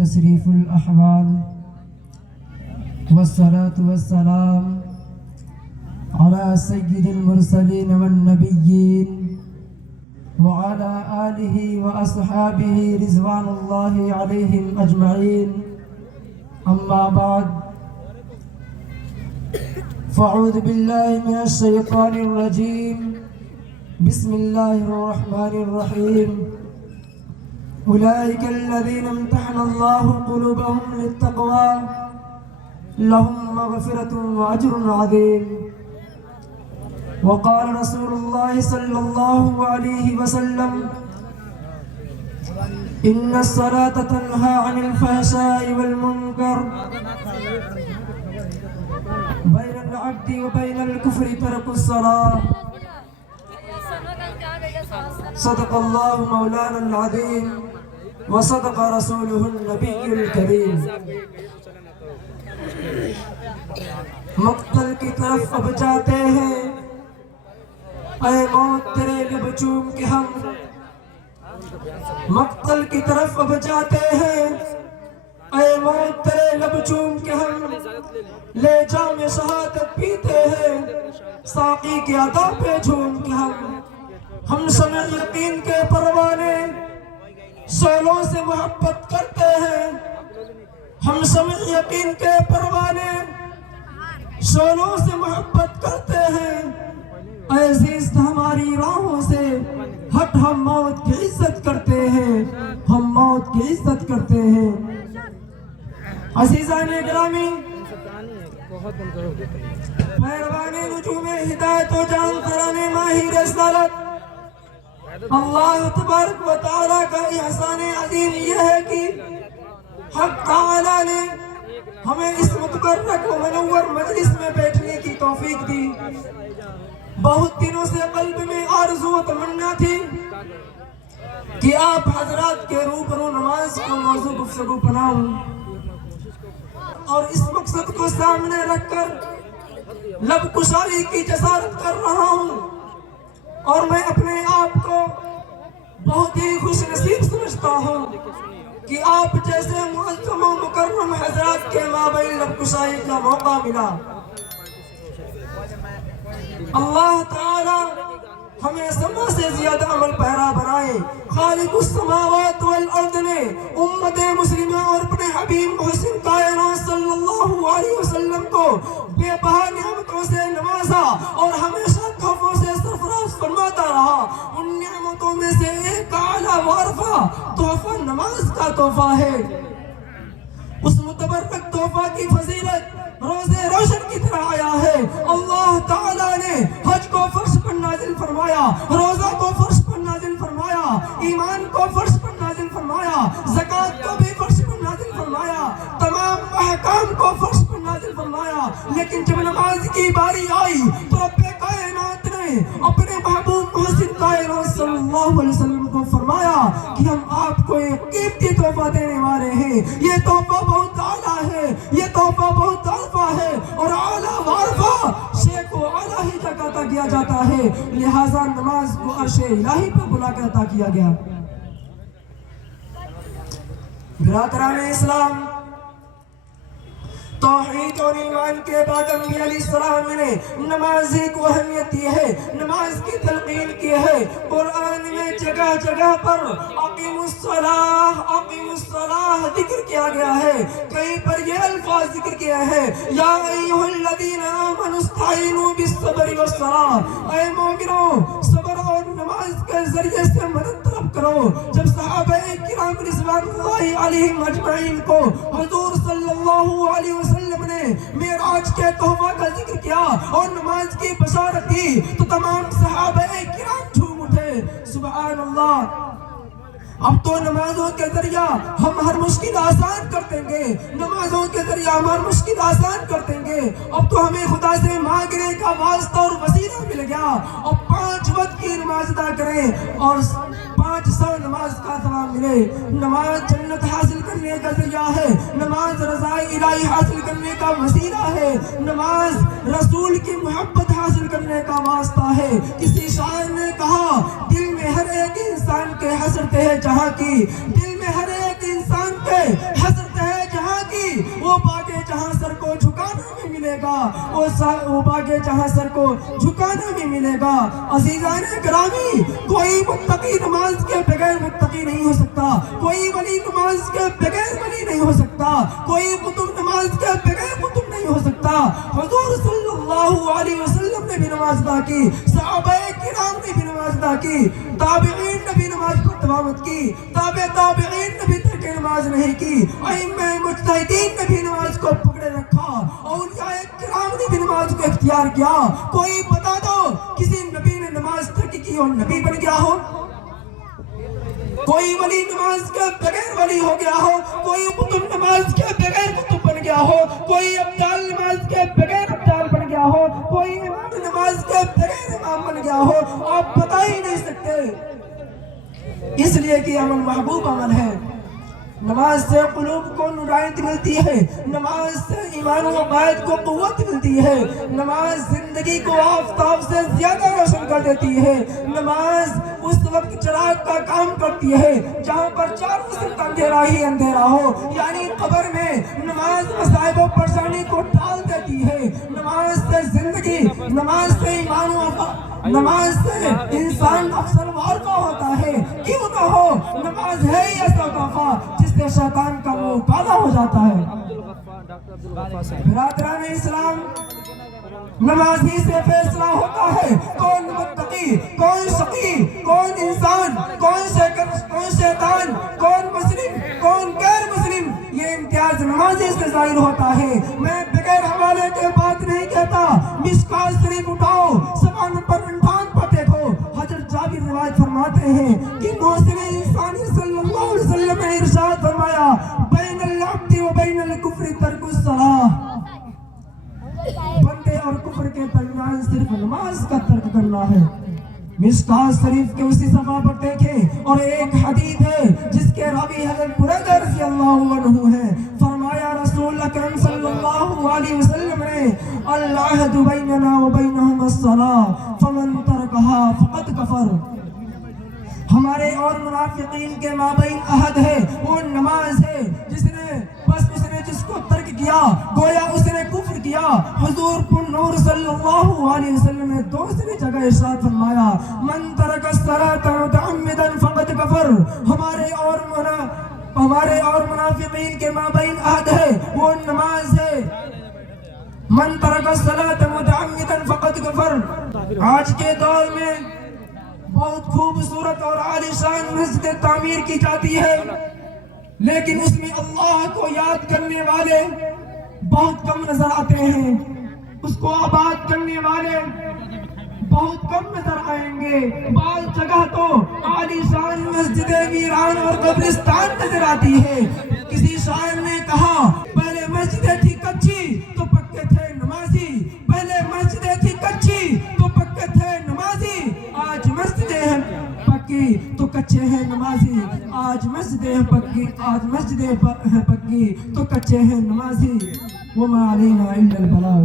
تصریف الأحوال والصلاة والسلام على سيد المرسلين والنبيين وعلى آله وأصحابه رضوان الله عليهم أجمعين أما بعد فأعوذ بالله من الشيطان الرجيم بسم الله الرحمن الرحيم أولئك الذين امتحن الله قلوبهم للتقوى لهم مغفرة وأجر عظيم وقال رسول الله صلى الله عليه وسلم إن الصلاة تنهى عن الفحشاء والمنكر بين العبد وبين الكفر ترك الصلاة صدق الله مولانا العظيم وصدق رسوله النبي الكريم مقتل کی طرف اب جاتے ہیں اے موت تیرے لب چوم کے ہم مقتل کی طرف اب جاتے ہیں اے موت تیرے لب چوم کے ہم لے جام شہادت پیتے ہیں ساقی کی ادا پہ جھوم کے ہم شمع یقین کے پروانے شعلوں سے محبت کرتے ہیں ہم شمع یقین کے پروانے شعلوں سے محبت کرتے ہیں اے عزیز ہماری راہوں سے ہٹ ہم موت کی عزت کرتے ہیں ہم موت کی عزت کرتے ہیں عزیزان گرامی مہربان نجوم ہدایت و جان ترانے ماہی رسالت اللہ تبارک و تعالیٰ کا احسان عظیم یہ ہے کہ حق تعالیٰ نے ہمیں اس متبرک و منور مجلس میں بیٹھنے کی توفیق دی بہت دنوں سے قلب میں آرزو و تمنا تھی کہ آپ حضرات کے روبرو نماز کو موضوع گفتگو بناؤں اور اس مقصد کو سامنے رکھ کر لب کشائی کی جسارت کر رہا ہوں اور میں اپنے آپ کو بہت ہی خوش نصیب سمجھتا ہوں کہ آپ جیسے معظم و مکرم حضرات کے مابین لب کشائی کا موقع ملا اللہ تعالی ہمیں سما سے زیادہ عمل پیرا بنائے خالق السماوات والارض نے امت مسلمہ اور اپنے حبیب محسن کائنات صلی اللہ علیہ وسلم کو بے بہا نعمتوں سے نوازا اور ہمیشہ تحفوں سے سرفراز فرماتا رہا ان نعمتوں میں سے ایک اعلیٰ وارفہ تحفہ نماز کا تحفہ ہے اس متبرک تحفہ کی فضیلت روزے روشن کی طرح آیا ہے اللہ تعالیٰ نے حج کو فرض پر نازل فرمایا روزہ کو فرض پر نازل فرمایا ایمان کو فرض پر نازل فرمایا زکوٰۃ کو بھی فرض پر نازل فرمایا تمام احکام کو فرض پر نازل فرمایا لیکن جب نماز کی باری آئی تو رب کائنات نے اپنے محبوب محسن کائنات صلی اللہ علیہ وسلم کو فرمایا کہ ہم آپ کو ایک قیمتی تحفہ دینے والے ہیں یہ تحفہ بہت اعلیٰ ہے یہ تحفہ بہت عرفہ ہے اور اعلیٰ وارفہ شیخ کو اعلیٰ ہی جگہ عطا کیا جاتا ہے لہٰذا نماز کو عرش الہی پر بلا کر عطا کیا گیا برادران اسلام توحید اور ایمان کے بعد انبیاء علیہ السلام نے نماز کو اہمیت دی ہے نماز کی تلقین کی ہے قرآن میں جگہ جگہ پر اقیموا الصلاۃ ذکر کیا گیا ہے کہیں پر یہ الفاظ ذکر کیا ہے یا ایھا الذین آمنوا استعینوا بالصبر والصلاۃ اے مومنوں صبر اور نماز کے ذریعے سے مدد طلب کرو جب صحابہ کرام رضوان اللہ علیہم اجمعین کو حضور صلی اللہ علیہ وسلم نے معراج کے تحفہ کا ذکر کیا اور نماز کی بشارت دی تو تمام صحابہ کرام جھوم اٹھے سبحان اللہ اب تو نمازوں کے ذریعہ ہم ہر مشکل آسان کر دیں گے نمازوں کے ذریعہ ہم ہر مشکل آسان کر دیں گے اب تو ہمیں خدا سے مانگنے کا واسطہ اور وسیلہ مل گیا اب 5 وقت کی نماز ادا کریں اور 500 نماز کا ثواب ملے نماز جنت حاصل کرنے کا ذریعہ ہے نماز رضائے الہی حاصل کرنے کا وسیلہ ہے نماز رسول کی محبت حاصل کرنے کا واسطہ ہے کسی شاعر نے کہا دل میں ہر ایک انسان کے حسرت ہے جہاں کی دل میں ہر ایک انسان کے حسرت وہ باغ جہاں سر کو جھکانا بھی ملے گا۔ عزیزان گرامی، کوئی متقی نماز کے بغیر متقی نہیں ہو سکتا، کوئی ولی نماز کے بغیر ولی نہیں ہو سکتا، کوئی قطب نماز کے بغیر قطب نہیں ہو سکتا۔ حضور صلی اللہ علیہ وسلم نے بھی نماز ادا کی، صحابہ کرام نے بھی نماز ادا کی، تابعین نے بھی نماز پر دعوت کی، تابعین نے بھی ترک نماز نہیں کی، ائمہ مجتہدین نے بھی نماز کو پکڑے رکھا، اولیاء کرام نے بھی نماز کو اختیار کیا۔ کوئی بتا دو کسی نبی نے نماز ترک کی اور نبی بن گیا ہو؟ کوئی ولی نماز کے بغیر ولی ہو گیا ہو؟ کوئی قطب نماز کے بغیر قطب بن گیا ہو؟ کوئی ابدال نماز کے بغیر ابدال بن گیا ہو؟ کوئی امام نماز کے بغیر امام بن گیا ہو؟ آپ بتا ہی نہیں سکتے، اس لیے کہ عمل محبوب عمل ہے۔ نماز سے قلوب کو نورانیت ملتی ہے، نماز سے ایمان و عقائد کو قوت ملتی ہے، نماز زندگی کو آفتاب سے زیادہ روشن کر دیتی ہے، نماز اس وقت چراغ کا کام کرتی ہے جہاں پر چاروں طرف اندھیرا ہی اندھیرا ہو، یعنی قبر میں نماز مصائب و پریشانی کو ٹال دیتی ہے۔ نماز سے زندگی، نماز سے ایمان و عقائد، نماز سے انسان افضل وار کا ہوتا ہے، کیوں نہ ہو؟ نماز ہے ہی ایسا تحفہ جس سے شیطان کا منہ کالا ہو جاتا ہے۔ برادران اسلام، نماز ہی سے فیصلہ ہوتا ہے کون متقی، کون شقی، کون انسان، کون شیطان، کون مسلم، کون غیر مسلم، یہ امتیاز نمازی سے ظاہر ہوتا ہے۔ میں بغیر حوالے کے بات نہیں کہتا، مشکوٰۃ شریف اٹھاؤ، 7 نمبر 58 پر دیکھو، حضرت جابر روایت فرماتے ہیں کہ محسن انسانی صلی اللہ علیہ وسلم نے ارشاد فرمایا، بین العبد و بین الکفر ترک الصلاۃ، بندے اور کفر کے درمیان صرف نماز کا ترک کرنا ہے۔ مشکوٰۃ شریف کے اسی صفحہ پر دیکھیں، اور ایک حدیث ہے جس کے راوی حضرت بریدہ رضی اللہ عنہ ہے، فرمایا رسول اکرم صلی اللہ علیہ وسلم نے، العہد بیننا و بینہم الصلاۃ فمن ترکہا فقد کفر۔ ہمارے اور منافقین کے مابین عہد ہے، وہ نماز ہے، جس کو ترک کیا گویا اس نے کفر کیا۔ حضور پر نور صلی اللہ علیہ وسلم نے دوسری جگہ ارشاد فرمایا، من ترک الصلاۃ متعمدا فقد کفر۔ ہمارے اور منافقین کے مابین عہد ہے، وہ نماز ہے، من ترک الصلاۃ متعمدا فقد کفر۔ آج کے دور میں بہت خوبصورت اور عالیشان مسجد تعمیر کی جاتی ہے، لیکن اس میں اللہ کو یاد کرنے والے بہت کم نظر آتے ہیں، اس کو آباد کرنے والے بہت کم نظر آئیں گے۔ بعض جگہ تو عالیشان مسجدیں ویران اور قبرستان نظر آتی ہے۔ کسی شاعر نے کہا، پہلے مسجدیں تھی کچی تو پکے تھے نمازی، پہلے مسجدیں تھی کچی تو پکے تھے نمازی، آج مسجدیں ہیں پکی تو کچے ہیں نمازی، آج مسجدیں ہیں پکی تو کچے ہیں نمازی۔ وما علینا الا البلاغ۔